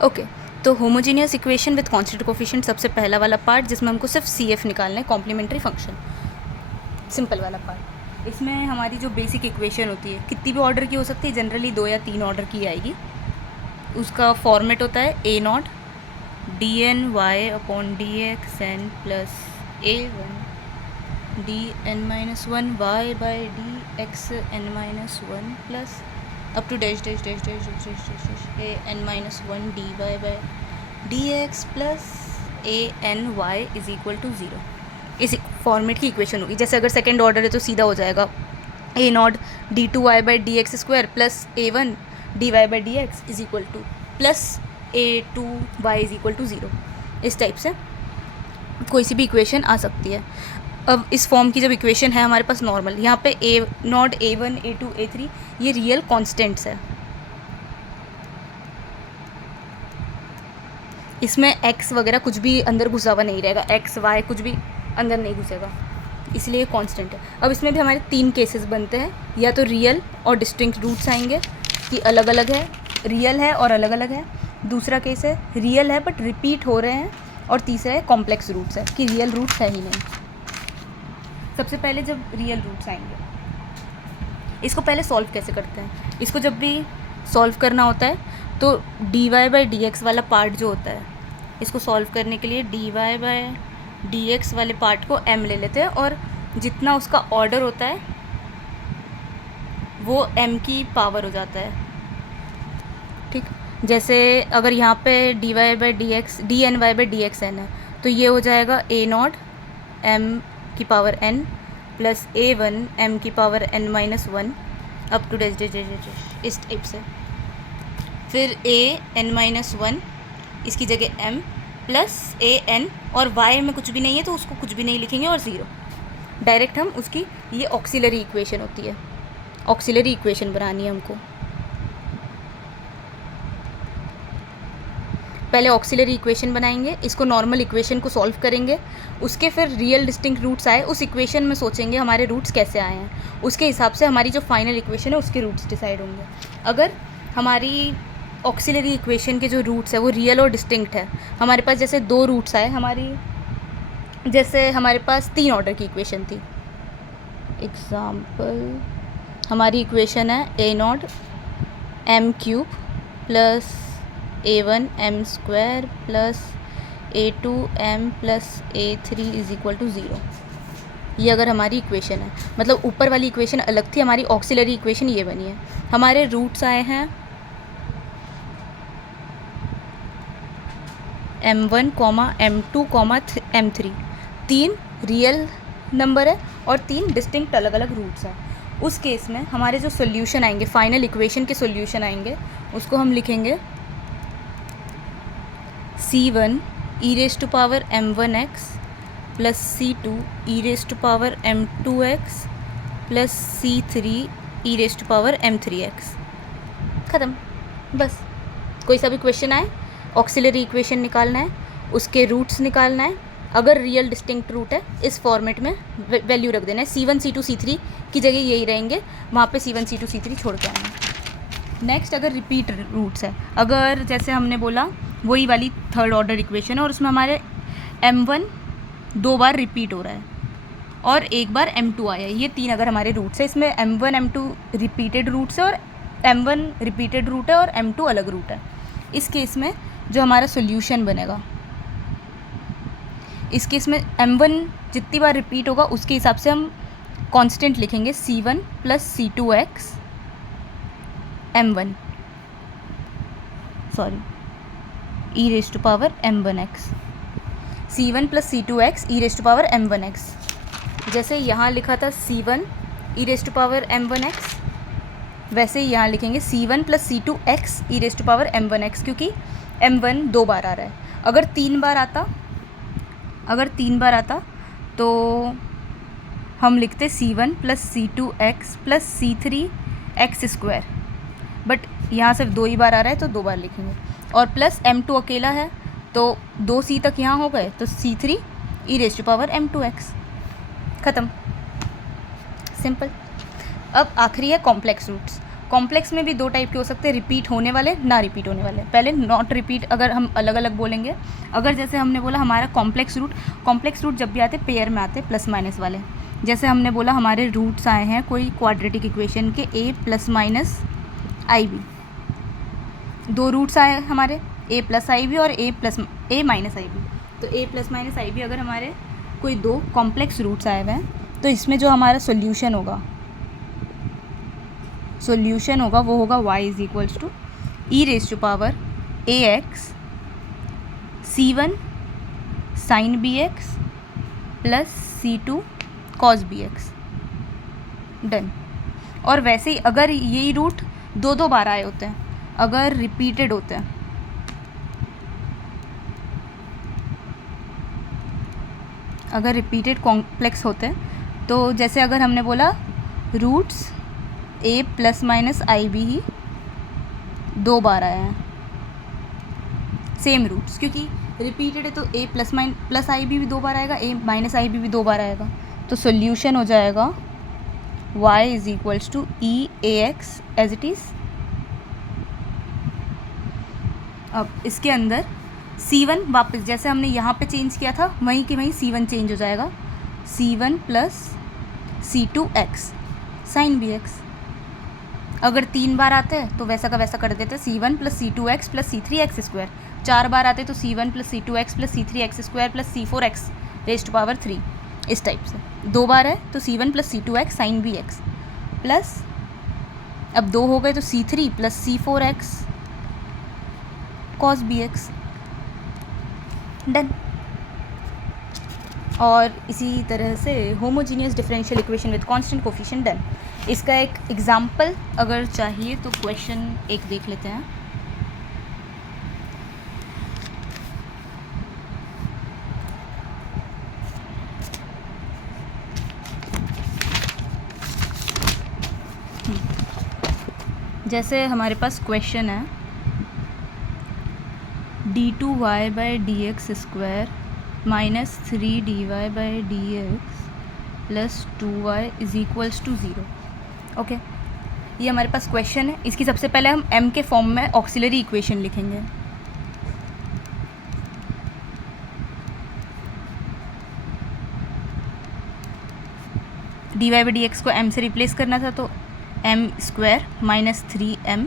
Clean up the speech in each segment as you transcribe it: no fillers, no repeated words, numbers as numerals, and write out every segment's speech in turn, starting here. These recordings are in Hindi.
ओके, तो homogeneous equation with constant coefficient सबसे पहला वाला पार्ट, जिसमें हमको सिर्फ सी एफ निकालना है, कॉम्प्लीमेंट्री फंक्शन, सिंपल वाला पार्ट। इसमें हमारी जो बेसिक इक्वेशन होती है कितनी भी ऑर्डर की हो सकती है, जनरली 2 या 3 ऑर्डर की आएगी। उसका फॉर्मेट होता है A not D N Y upon D X N plus A one D N minus one Y by D X N minus one plus up to dash dash dash dash dash dash dash dash A N minus one D Y by D X plus A N Y is equal to 0। इस फॉर्मेट की इक्वेशन होगी। जैसे अगर सेकेंड ऑर्डर है तो सीधा हो जाएगा A not D two Y by D X square plus A one D Y by D X is equal to plus A two Y is equal to 0। इस टाइप से कोई सी भी इक्वेशन आ सकती है। अब इस फॉर्म की जब इक्वेशन है हमारे पास नॉर्मल, यहाँ पे A not A one A two A three ये रियल कॉन्स्टेंट्स है। इसमें एक्स वगैरह कुछ भी अंदर घुसा हुआ नहीं रहेगा, एक्स वाई कुछ भी अंदर नहीं घुसेगा, इसलिए कांस्टेंट है। अब इसमें भी हमारे 3 केसेस बनते हैं, या तो रियल और डिस्टिंक्ट रूट्स आएंगे कि अलग अलग है, रियल है और अलग अलग है। दूसरा केस है रियल है बट रिपीट हो रहे हैं, और तीसरा है कॉम्प्लेक्स रूट्स है कि रियल रूट्स है ही नहीं। सबसे पहले जब रियल रूट्स आएंगे, इसको पहले सॉल्व कैसे करते हैं। इसको जब भी सॉल्व करना होता है तो D Y by D X वाला पार्ट जो होता है, इसको सॉल्व करने के लिए D Y by D X वाले पार्ट को m ले लेते हैं, और जितना उसका ऑर्डर होता है वो m की पावर हो जाता है। ठीक, जैसे अगर यहाँ पे D Y by D X D N Y by D X N है, तो ये हो जाएगा ए नॉट m की power n plus A one M की power n minus one up to dash dash dash dash इस टाइप से। फिर ए एन माइनस वन, इसकी जगह m प्लस ए एन, और y में कुछ भी नहीं है तो उसको कुछ भी नहीं लिखेंगे, और 0 डायरेक्ट हम उसकी, ये ऑक्सिलरी इक्वेशन होती है। ऑक्सिलरी इक्वेशन बनानी है हमको। पहले ऑक्सिलरी इक्वेशन बनाएंगे, इसको नॉर्मल इक्वेशन को सॉल्व करेंगे, उसके फिर रियल डिस्टिंक्ट रूट्स आए, उस इक्वेशन में सोचेंगे हमारे रूट्स कैसे आए हैं, उसके हिसाब से हमारी जो फाइनल इक्वेशन है उसके रूट्स डिसाइड होंगे। अगर हमारी ऑक्सिलरी इक्वेशन के जो रूट्स है वो रियल और डिस्टिंक्ट है, हमारे पास जैसे 2 रूट्स आए हमारी, जैसे हमारे पास 3 ऑर्डर की इक्वेशन थी। एग्जाम्पल, हमारी इक्वेशन है A not M cube plus A one M square plus A two M plus A three is equal to 0। ये अगर हमारी इक्वेशन है, मतलब ऊपर वाली इक्वेशन अलग थी, हमारी ऑक्सिलरी इक्वेशन ये बनी है। हमारे रूट्स आए हैं m1, m2, m3, 3 real number है और 3 डिस्टिंक्ट अलग अलग रूट्स हैं। उस केस में हमारे जो सॉल्यूशन आएंगे, फाइनल इक्वेशन के सॉल्यूशन आएंगे, उसको हम लिखेंगे c1 e raise to power m1x plus c2 e raise to power m2x plus c3 e raise to power m3x। ख़त्म, बस। कोई सा भी क्वेश्चन आए, ऑक्सिलरी इक्वेशन निकालना है, उसके रूट्स निकालना है। अगर रियल डिस्टिंक्ट रूट है, इस फॉर्मेट में वैल्यू रख देना है। c1 c2 c3 की जगह यही रहेंगे, वहाँ पे c1 c2 c3 छोड़ के आना है। नेक्स्ट, अगर रिपीट रूट्स है, अगर जैसे हमने बोला वही वाली 3rd ऑर्डर इक्वेशन है और उसमें हमारे m1 2 बार रिपीट हो रहा है और 1 बार m2 आया है, ये 3 अगर हमारे रूट्स है, इसमें m1 m2 रिपीटेड रूट्स है और m1 रिपीटेड रूट है और m2 अलग रूट है। इस केस में जो हमारा सॉल्यूशन बनेगा, इस केस में m1 जितनी बार रिपीट होगा उसके हिसाब से हम कांस्टेंट लिखेंगे c1 plus c2x m1 e raise to power m1x, c1 plus c2x e raise to power m1x। जैसे यहाँ लिखा था c1 e raise to power m1x, वैसे ही यहाँ लिखेंगे c1 plus c2x e raise to power m1x, क्योंकि m1 2 बार आ रहा है। अगर 3 बार आता तो हम लिखते c1 plus c2x plus c3x square, but यहाँ सिर्फ 2 ही बार आ रहा है तो 2 बार लिखेंगे, और प्लस m2 अकेला है तो 2c तक यहाँ हो गए, तो c3 e raise to power m2x। ख़त्म, सिंपल। अब आखिरी है कॉम्प्लेक्स रूट्स। कॉम्प्लेक्स में भी दो टाइप के हो सकते हैं, रिपीट होने वाले, ना रिपीट होने वाले। पहले नॉट रिपीट अगर हम अलग अलग बोलेंगे, अगर जैसे हमने बोला हमारा कॉम्प्लेक्स रूट जब भी आते पेयर में आते प्लस माइनस वाले। जैसे हमने बोला हमारे रूट्स आए हैं कोई क्वाड्रेटिक इक्वेशन के a plus minus I B, दो रूट्स आए हमारे a प्लस आई बी और a माइनस आई बी। तो a plus minus I B अगर हमारे कोई दो कॉम्प्लेक्स रूट्स आए हुए हैं तो इसमें जो हमारा सोल्यूशन होगा वो होगा y is equals to E raise to power A X C one sine B X plus C two cos B X. Done. और वैसे ही अगर यही रूट दो बार आए होते हैं, अगर रिपीटेड होते हैं, अगर रिपीटेड कॉम्प्लेक्स होते हैं, तो जैसे अगर हमने बोला roots a plus minus I B ही दो बार आए हैं, सेम रूट्स, क्योंकि रिपीटेड है तो a प्लस आई बी भी दो बार आएगा, a माइनस आई बी भी दो बार आएगा। तो सोल्यूशन हो जाएगा y is equals to E A X as it is. अब इसके अंदर c1 वापस जैसे हमने यहाँ पे चेंज किया था वहीं के वहीं c1 चेंज हो जाएगा, c1 plus c2x sine B x. अगर 3 बार आते हैं तो वैसा का वैसा कर देते हैं, c1 plus c2x plus c3x square. 4 बार आते तो c1 plus c2x plus c3x square plus c4x raise to power 3, इस टाइप से। 2 बार है तो c1 plus c2x sine B X plus, अब 2 हो गए तो c3 plus c4x cos B X. Done. और इसी तरह से homogeneous differential equation with constant coefficient. Done. इसका एक एग्जांपल अगर चाहिए तो क्वेश्चन एक देख लेते हैं। जैसे हमारे पास क्वेश्चन है d2y by D X square minus 3dy by D X plus 2y is equals to 0। Okay, ये हमारे पास क्वेश्चन है। इसकी सबसे पहले हम m के फॉर्म में ऑक्सिलरी इक्वेशन लिखेंगे। dy बाई डी एक्स को m से रिप्लेस करना था तो m square minus 3m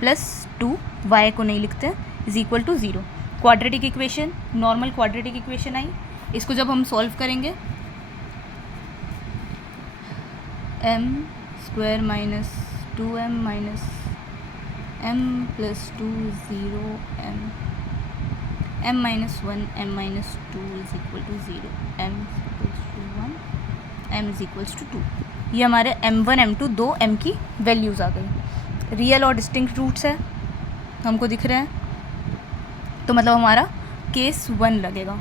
plus 2y को नहीं लिखते is equal to 0। Quadratic equation, normal quadratic equation आई। इसको जब हम सॉल्व करेंगे m square minus 2m minus m plus 2 0 m minus 1 m minus 2 is equal to 0 m equals to 1 m is equals to 2। ये हमारे m1 m2 दो m की वैल्यूज़ आ गई। रियल और डिस्टिंक्ट रूट्स है हमको दिख रहे हैं, तो मतलब हमारा केस 1 लगेगा।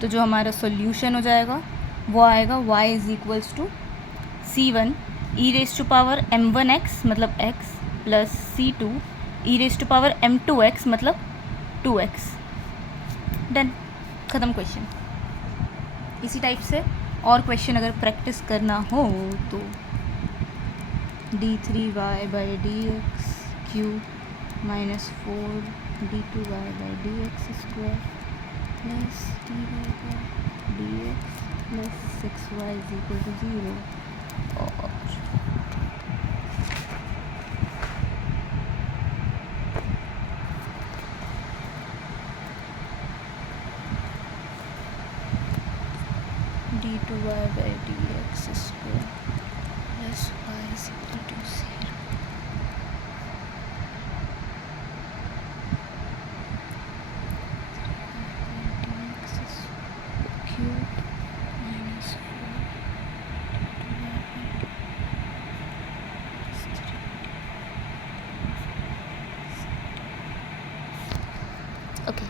तो जो हमारा सॉल्यूशन हो जाएगा वो आएगा y is equals to c1 E raise to power m1x मतलब x प्लस c2 E raise to power m2x मतलब 2x। डन। ख़त्म क्वेश्चन। इसी टाइप से और क्वेश्चन अगर प्रैक्टिस करना हो तो d3y by D X cube minus 4d2y by D X square plus dy by D X plus 6y is equal to 0 और d2y by D X square plus y is equal to 0। Okay,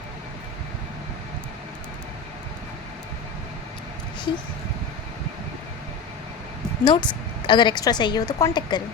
notes अगर एक्स्ट्रा चाहिए हो तो कांटेक्ट करें।